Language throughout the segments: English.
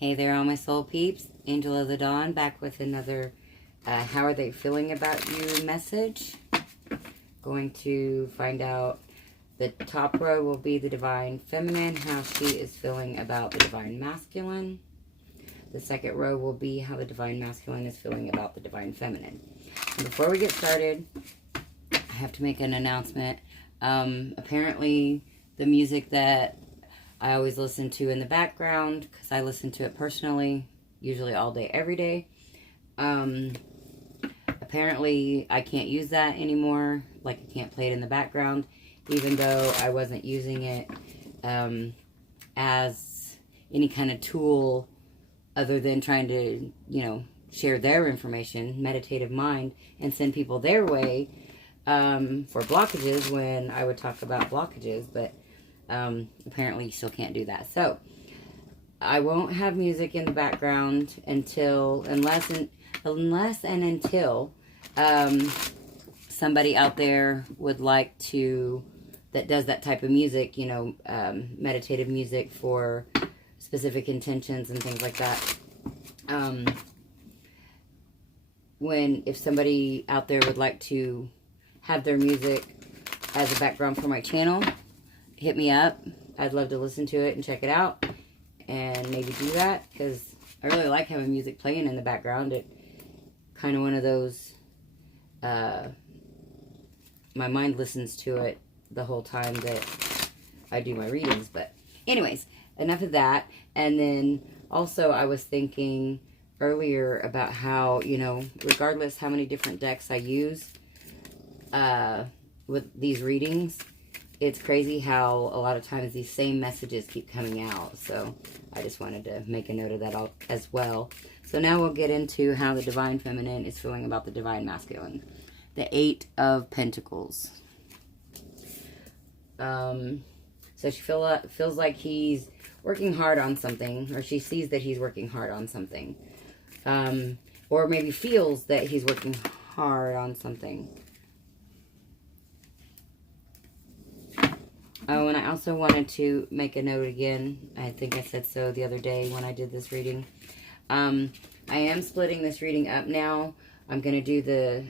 Hey there, all my soul peeps. Angel of the Dawn back with another How Are They Feeling About You message. Going to find out, the top row will be the Divine Feminine, how she is feeling about the Divine Masculine. The second row will be how the Divine Masculine is feeling about the Divine Feminine. And before we get started, I have to make an announcement. Apparently, the music that I always listen to in the background, because I listen to it personally, usually all day, every day. Apparently, I can't use that anymore. Like, I can't play it in the background, even though I wasn't using it as any kind of tool other than trying to, share their information, meditative mind, and send people their way for blockages when I would talk about blockages, but apparently you still can't do that. So I won't have music in the background unless and until somebody out there would like to, that does that type of music, meditative music for specific intentions and things like that. If somebody out there would like to have their music as a background for my channel, hit me up. I'd love to listen to it and check it out and maybe do that, because I really like having music playing in the background. It kind of one of those, my mind listens to it the whole time that I do my readings. But anyways, enough of that. And then also I was thinking earlier about how, regardless how many different decks I use with these readings, it's crazy how a lot of times these same messages keep coming out. So I just wanted to make a note of that as well. So now we'll get into how the Divine Feminine is feeling about the Divine Masculine. The Eight of Pentacles. So she feels like he's working hard on something, or she sees that he's working hard on something. Or maybe feels that he's working hard on something. Oh, and I also wanted to make a note again. I think I said so the other day when I did this reading. I am splitting this reading up now. I'm going to do the,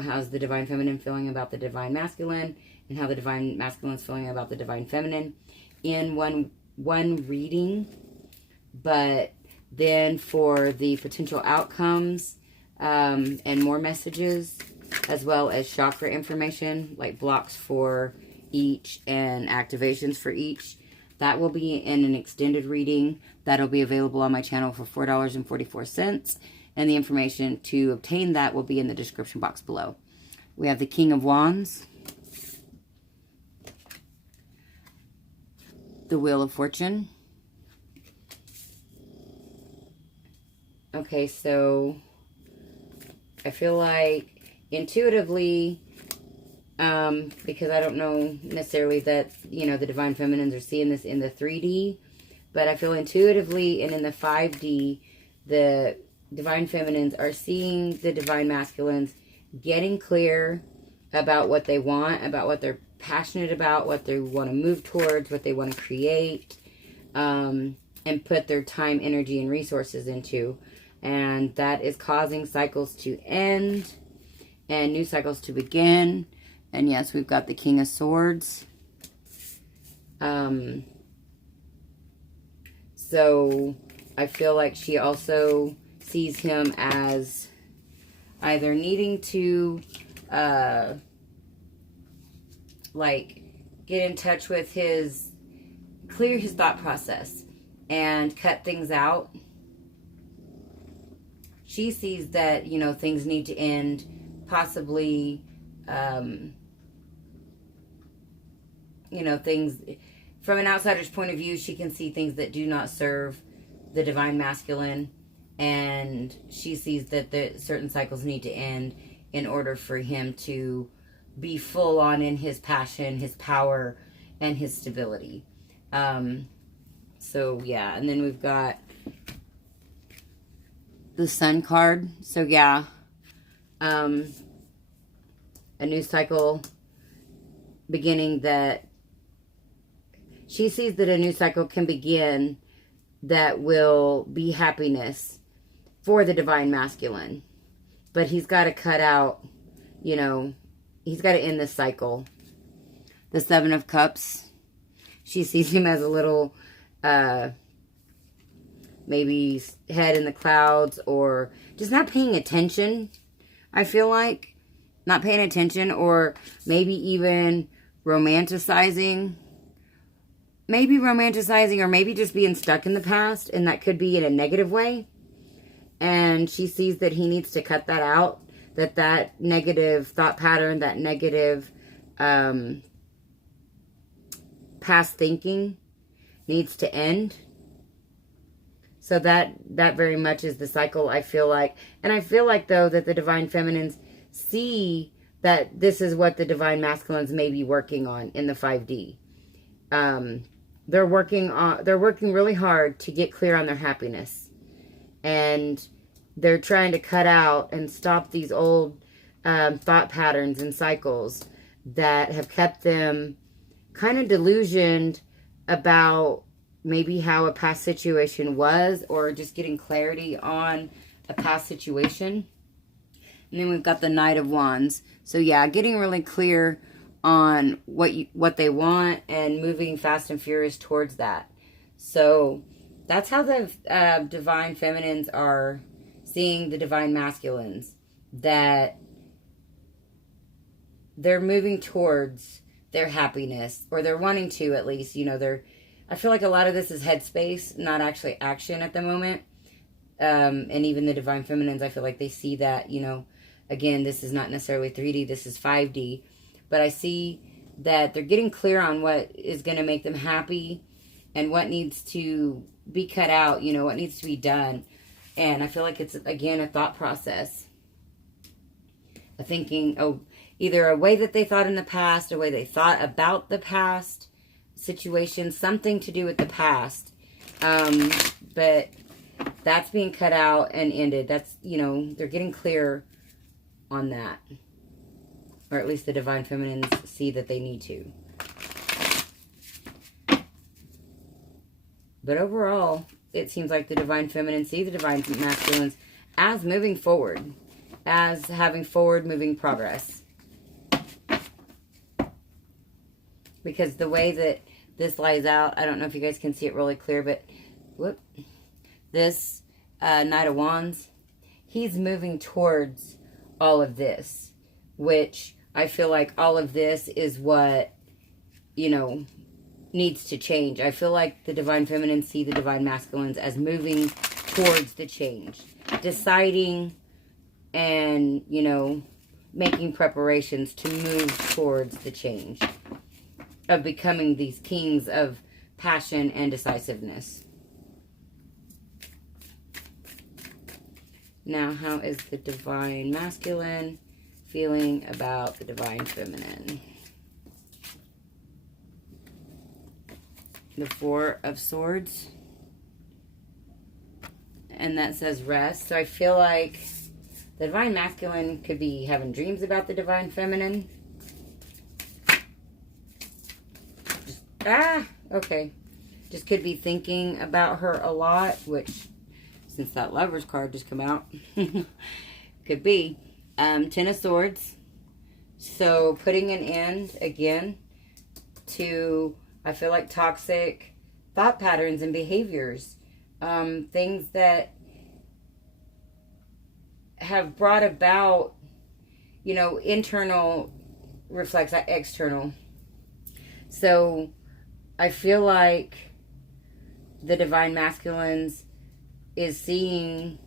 how's the Divine Feminine feeling about the Divine Masculine, and how the Divine Masculine is feeling about the Divine Feminine in one reading. But then for the potential outcomes and more messages, as well as chakra information, like blocks for each and activations for each, that will be in an extended reading that'll be available on my channel for $4.44, and the information to obtain that will be in the description box below. We have the King of Wands, the Wheel of Fortune. Okay, so I feel like intuitively, because I don't know necessarily that, the Divine Feminines are seeing this in the 3D, but I feel intuitively and in the 5D, the Divine Feminines are seeing the Divine Masculines getting clear about what they want, about what they're passionate about, what they want to move towards, what they want to create, and put their time, energy, and resources into. And that is causing cycles to end and new cycles to begin. And yes, we've got the King of Swords. So I feel like she also sees him as either needing to get in touch with clear his thought process and cut things out. She sees that, things need to end, possibly, things from an outsider's point of view. She can see things that do not serve the Divine Masculine, and she sees that certain cycles need to end in order for him to be full on in his passion, his power, and his stability. So yeah, and then we've got the Sun card. So yeah, a new cycle beginning, that she sees that a new cycle can begin that will be happiness for the divine masculine. But he's got to cut out, you know, he's got to end this cycle. The Seven of Cups. She sees him as a little, maybe head in the clouds, or just not paying attention, I feel like. Not paying attention, or maybe even romanticizing. Maybe romanticizing, or maybe just being stuck in the past, and that could be in a negative way. And she sees that he needs to cut that out, that negative thought pattern, that negative past thinking needs to end. So that very much is the cycle, I feel like. And I feel like, though, that the divine feminines see that this is what the divine masculines may be working on in the 5D. They're working really hard to get clear on their happiness. And they're trying to cut out and stop these old thought patterns and cycles that have kept them kind of delusioned about maybe how a past situation was, or just getting clarity on a past situation. And then we've got the Knight of Wands. So yeah, getting really clear on what they want and moving fast and furious towards that. So that's how the divine feminines are seeing the divine masculines, that they're moving towards their happiness, or they're wanting to, at least. You know, I feel like a lot of this is headspace, not actually action at the moment. And even the divine feminines, I feel like they see that, you know, again, this is not necessarily 3D, this is 5D. But I see that they're getting clear on what is going to make them happy and what needs to be cut out, you know, what needs to be done. And I feel like it's, again, a thought process. A thinking, either a way that they thought in the past, a way they thought about the past situation, something to do with the past. But that's being cut out and ended. That's, you know, they're getting clear on that. Or at least the divine feminines see that they need to. But overall, it seems like the divine feminines see the divine masculines as moving forward. As having forward moving progress. Because the way that this lays out, I don't know if you guys can see it really clear, but this Knight of Wands, he's moving towards all of this, which I feel like all of this is what, you know, needs to change. I feel like the divine feminines see the divine masculines as moving towards the change, deciding and, you know, making preparations to move towards the change of becoming these kings of passion and decisiveness. Now, how is the divine masculine feeling about the divine feminine? The Four of Swords. And that says rest. So I feel like the divine masculine could be having dreams about the divine feminine. Okay. Just could be thinking about her a lot, which, since that Lover's card just come out, could be. Ten of Swords. So putting an end, again, to, I feel like, toxic thought patterns and behaviors. Things that have brought about, you know, internal reflects external. So I feel like the divine masculines is seeing,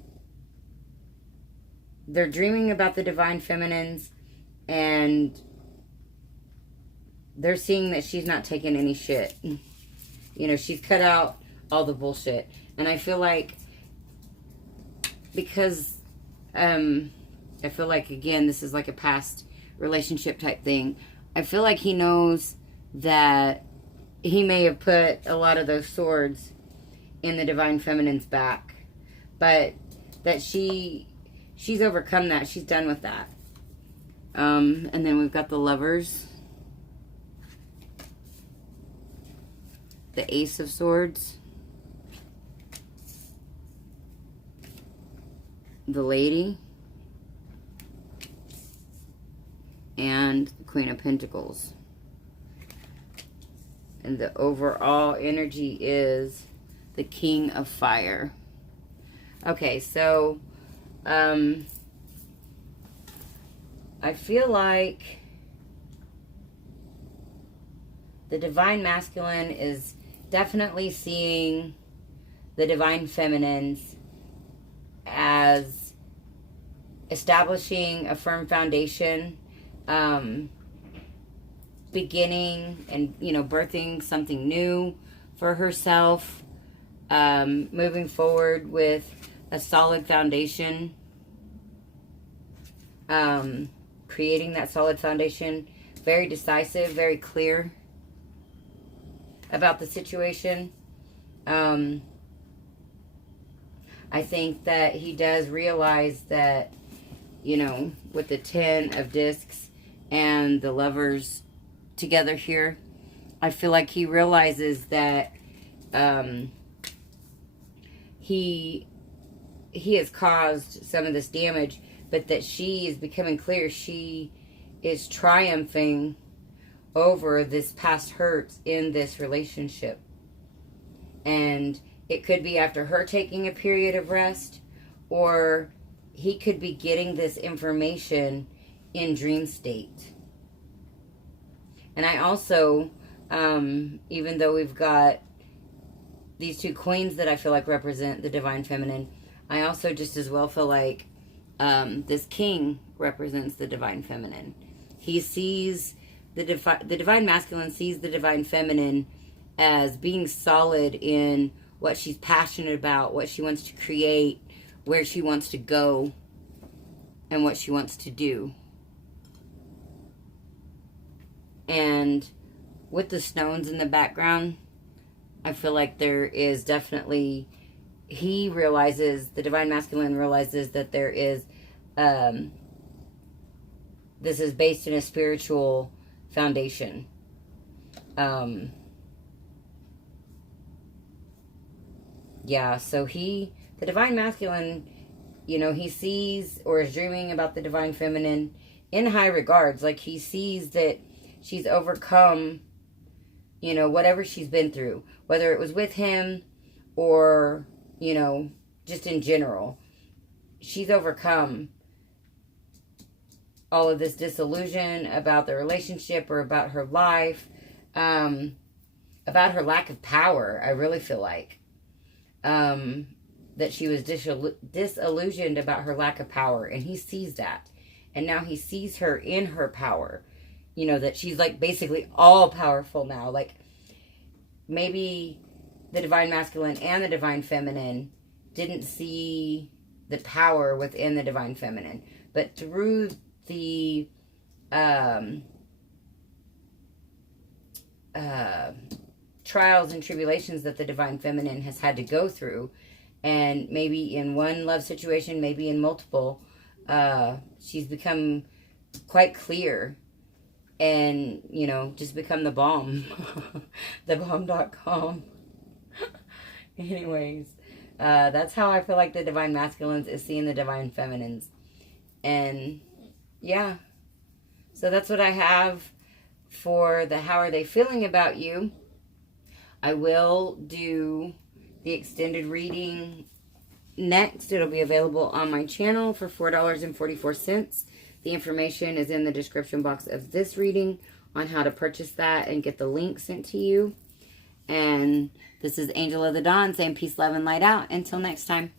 they're dreaming about the divine feminines, and they're seeing that she's not taking any shit. You know, she's cut out all the bullshit. And I feel like, because I feel like, again, this is like a past relationship type thing. I feel like he knows that he may have put a lot of those swords in the divine feminine's back, but that she's overcome that. She's done with that. And then we've got the Lovers, the Ace of Swords, the Lady and the Queen of Pentacles. And the overall energy is the King of Fire. Okay, so I feel like the Divine Masculine is definitely seeing the Divine Feminines as establishing a firm foundation, beginning and, you know, birthing something new for herself, moving forward with a solid foundation, creating that solid foundation, very decisive, very clear about the situation. I think that he does realize that, you know, with the 10 of discs and the Lovers together here, I feel like he realizes that he has caused some of this damage, but that she is becoming clear. She is triumphing over this past hurts in this relationship. And it could be after her taking a period of rest, or he could be getting this information in dream state. And I also, even though we've got these two queens that I feel like represent the Divine Feminine, I also just as well feel like this king represents the Divine Feminine. He sees the Divine Masculine sees the Divine Feminine as being solid in what she's passionate about, what she wants to create, where she wants to go, and what she wants to do. And with the stones in the background, I feel like there is definitely, he realizes, the Divine Masculine realizes that there is, this is based in a spiritual foundation. Yeah, so the Divine Masculine, you know, he sees or is dreaming about the Divine Feminine in high regards. Like, he sees that she's overcome, you know, whatever she's been through, whether it was with him or, you know, just in general. She's overcome all of this disillusion about the relationship or about her life, about her lack of power. I really feel like that she was disillusioned about her lack of power, and he sees that. And now he sees her in her power. You know, that she's like basically all powerful now. Like, maybe the Divine Masculine and the Divine Feminine didn't see the power within the Divine Feminine. But through the trials and tribulations that the Divine Feminine has had to go through, and maybe in one love situation, maybe in multiple, she's become quite clear and, you know, just become the bomb. Thebomb.com. Anyways, that's how I feel like the Divine Masculines is seeing the Divine Feminines. And yeah, so that's what I have for the how are they feeling about you. I will do the extended reading next. It'll be available on my channel for $4.44. The information is in the description box of this reading on how to purchase that and get the link sent to you. And this is Angel of the Dawn saying peace, love, and light out. Until next time.